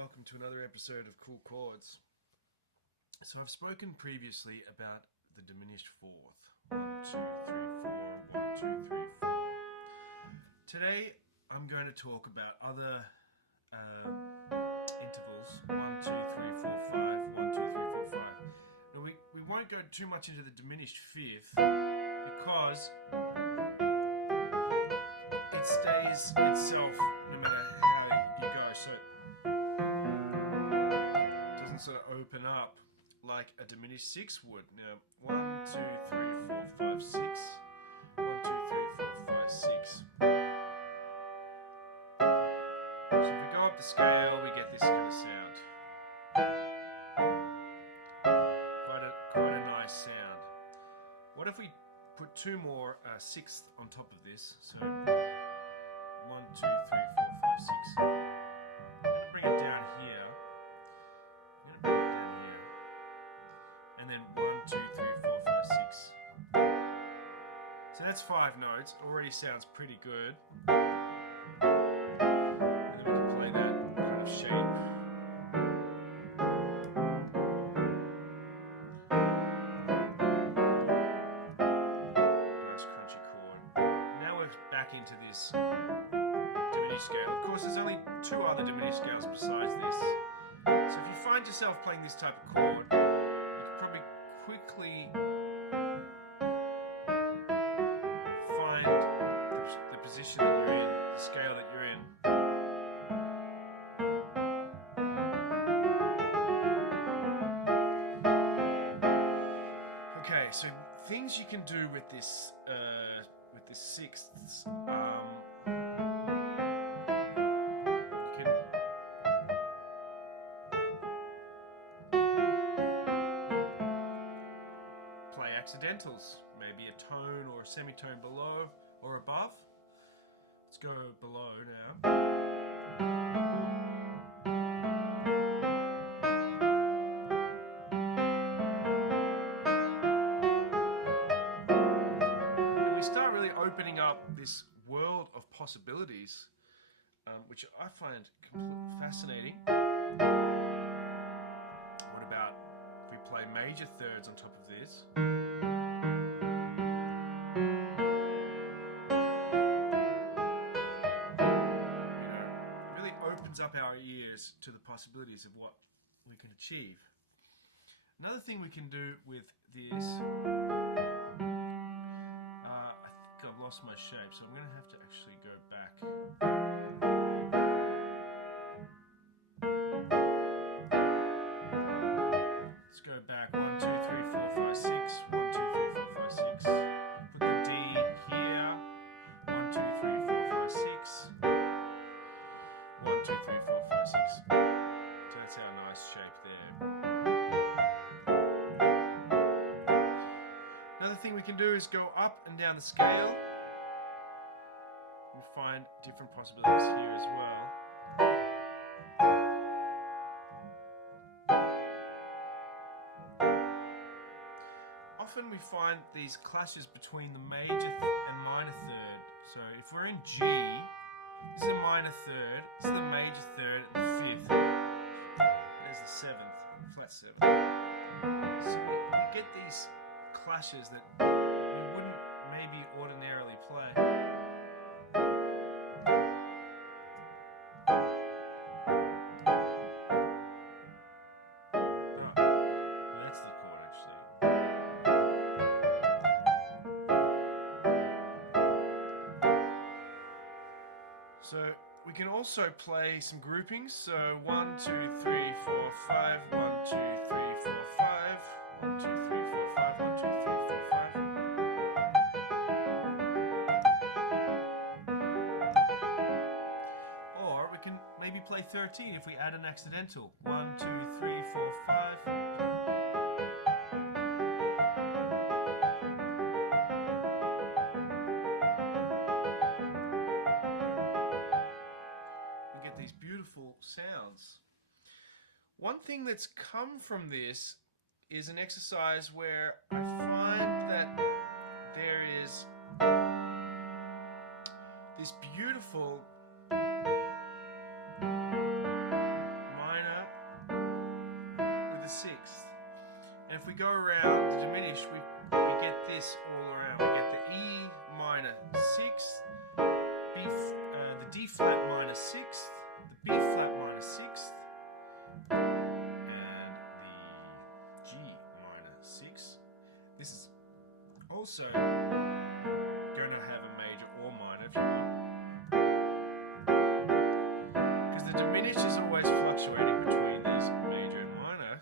welcome to another episode of Kool KordZ. So I've spoken previously about the diminished fourth. 1, 2, 3, 4, 1, 2, 3, 4. Today I'm going to talk about other intervals. 1, 2, 3, 4, 5, 1, 2, 3, 4, 5. Now we won't go too much into the diminished fifth because it stays itself no matter how you go. So it doesn't sort of open up like a diminished sixth would. Now 1, 2, 3, 4, 5, 6. 1, 2, 3, 4, 5, 6. So if we go up the scale, we get this kind of sound. Quite a nice sound. What if we put two more sixths on top of this? So 1, 2, 3, 4, 5, 6. I'm going to bring it down here. And then 1, 2, 3, 4, 5, 6. So that's 5 notes. Already sounds pretty good. And then we can play that kind of shape. Nice crunchy chord. Now we're back into this diminished scale. Of course, there's only 2 other diminished scales besides this. So if you find yourself playing this type of chord, you can probably quickly find the position that you're in, the scale that you're in. Okay, so things you can do with this sixths. You can play accidentals, maybe a tone or a semitone below or above. Let's go below now. And we start really opening up this world of possibilities, which I find fascinating. What about if we play major thirds on top of this? It really opens up our ears to the possibilities of what we can achieve. Another thing we can do with this, I think I've lost my shape, so I'm going to have to actually go back. Let's go back. 1, 2, 3, 4, 5, 6. 1, 2, 3, 4, 5, 6. Put the D here. 1, 2, 3, 4, 5, 6. 1, 2, 3, 4, 5, 6. So that's our nice shape there. Another thing we can do is go up and down the scale. You find different possibilities here as well. Often we find these clashes between the major and minor third. So if we're in G, this is a minor third, this is the major third, and the fifth. There's the seventh, flat 7. So we get these clashes that we wouldn't maybe ordinarily play. That's the chord actually. So we can also play some groupings. So 1, 2, 3, 4, 5. 1, 2, 3, 4, 5. 1, 2, 3, 4, 5. 1, 2, 3, 4, 5. Or we can maybe play 13 if we add an accidental. 1, 2, 3, 4, 5. These beautiful sounds. One thing that's come from this is an exercise where I find that there is this beautiful minor go around the diminished, we get this all around. We get the E minor 6th, the D flat minor 6th, the B flat minor 6th, and the G minor 6th. This is also going to have a major or minor if you want, because the diminished is always fluctuating between these major and minor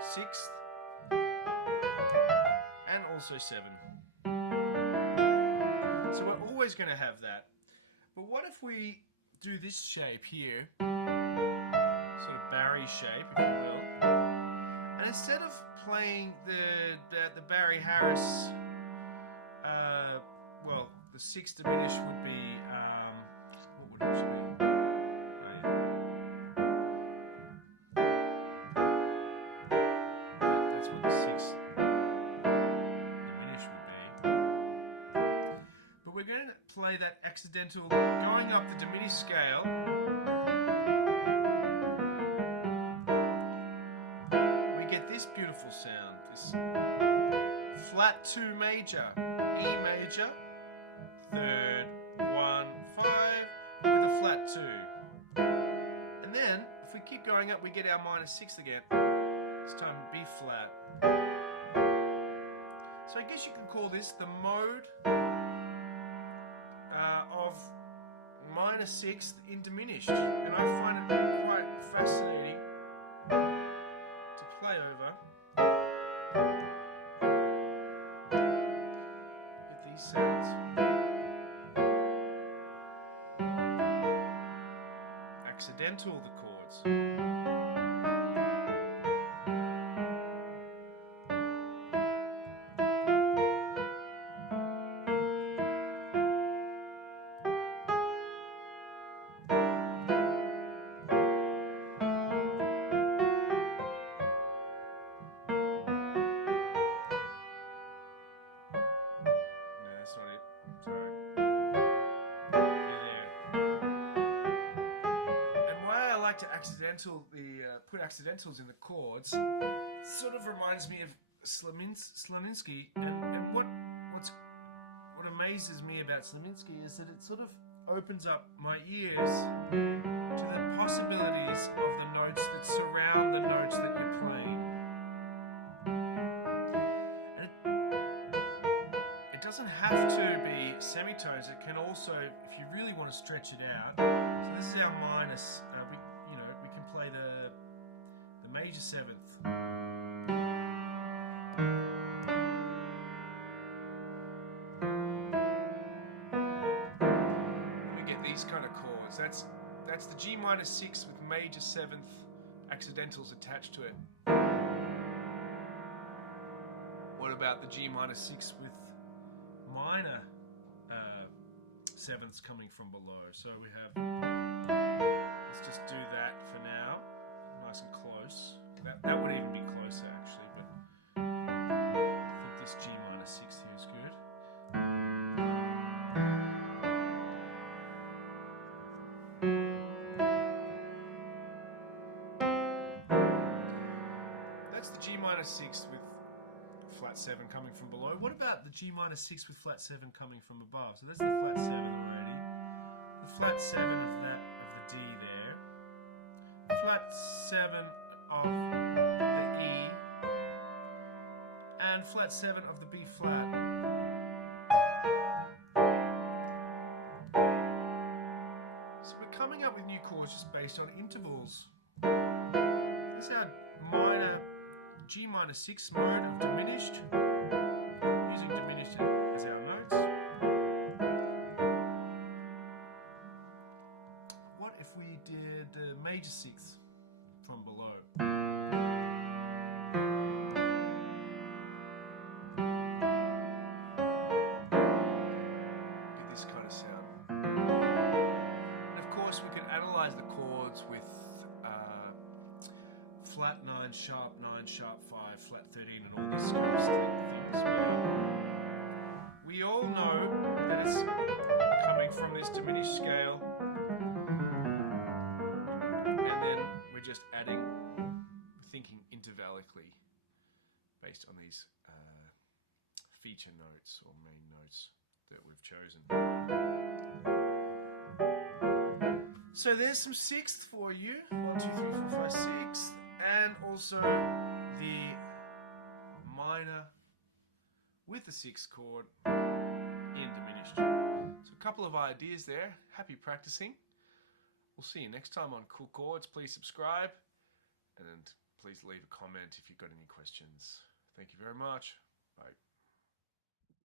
6th and also 7. So we're always going to have that. But what if we do this shape here, sort of Barry shape, if you will, and instead of playing the Barry Harris, well, the 6th diminished would be, what would it be? That's what the 6th diminished would be. But we're going to play that accidental, going up the diminished scale. We get this beautiful sound, this flat 2 major, E major, 3rd, 1, 5, with a flat 2. And then, if we keep going up, we get our minor 6th again. This time B flat. So I guess you can call this the mode of minor 6th in diminished. And I find it quite fascinating to play over. Get these sounds. Accidental, the chords. That's not it. Sorry. There. And why I like to put accidentals in the chords sort of reminds me of Slaminski, and what amazes me about Slaminski is that it sort of opens up my ears to the possibilities of the notes that surround the notes that you're playing. It doesn't have to be semitones. It can also, if you really want to stretch it out. So this is our minus. We can play the major 7th. We get these kind of chords. That's the G minor 6 with major 7th accidentals attached to it. What about the G minor 6 with minor 7ths coming from below? So we have, let's just do that for now, nice and close. That would even be closer actually, but I think this G minor 6 here is good. That's the G minor 6 with flat 7 coming from below. What about the G minor 6 with flat 7 coming from above? So there's the flat 7 already. The flat 7 of the D there. Flat 7 of the E. And flat 7 of the B flat. So we're coming up with new chords just based on intervals. This is our G minor 6 mode of diminished, using diminished as our notes. What if we did major 6th from below? Get this kind of sound. And of course we could analyze the chords with flat 9, sharp 9, sharp 5, flat 13, and all these kind of things. We all know that it's coming from this diminished scale, and then we're just adding, thinking intervallically. based on these feature notes or main notes that we've chosen. So there's some sixths for you. 1, 2, 3, 4, 5, 6, and also the minor with the 6th chord in diminished. So a couple of ideas there. Happy practicing. We'll see you next time on Kool KordZ. Please subscribe and please leave a comment if you've got any questions. Thank you very much. Bye.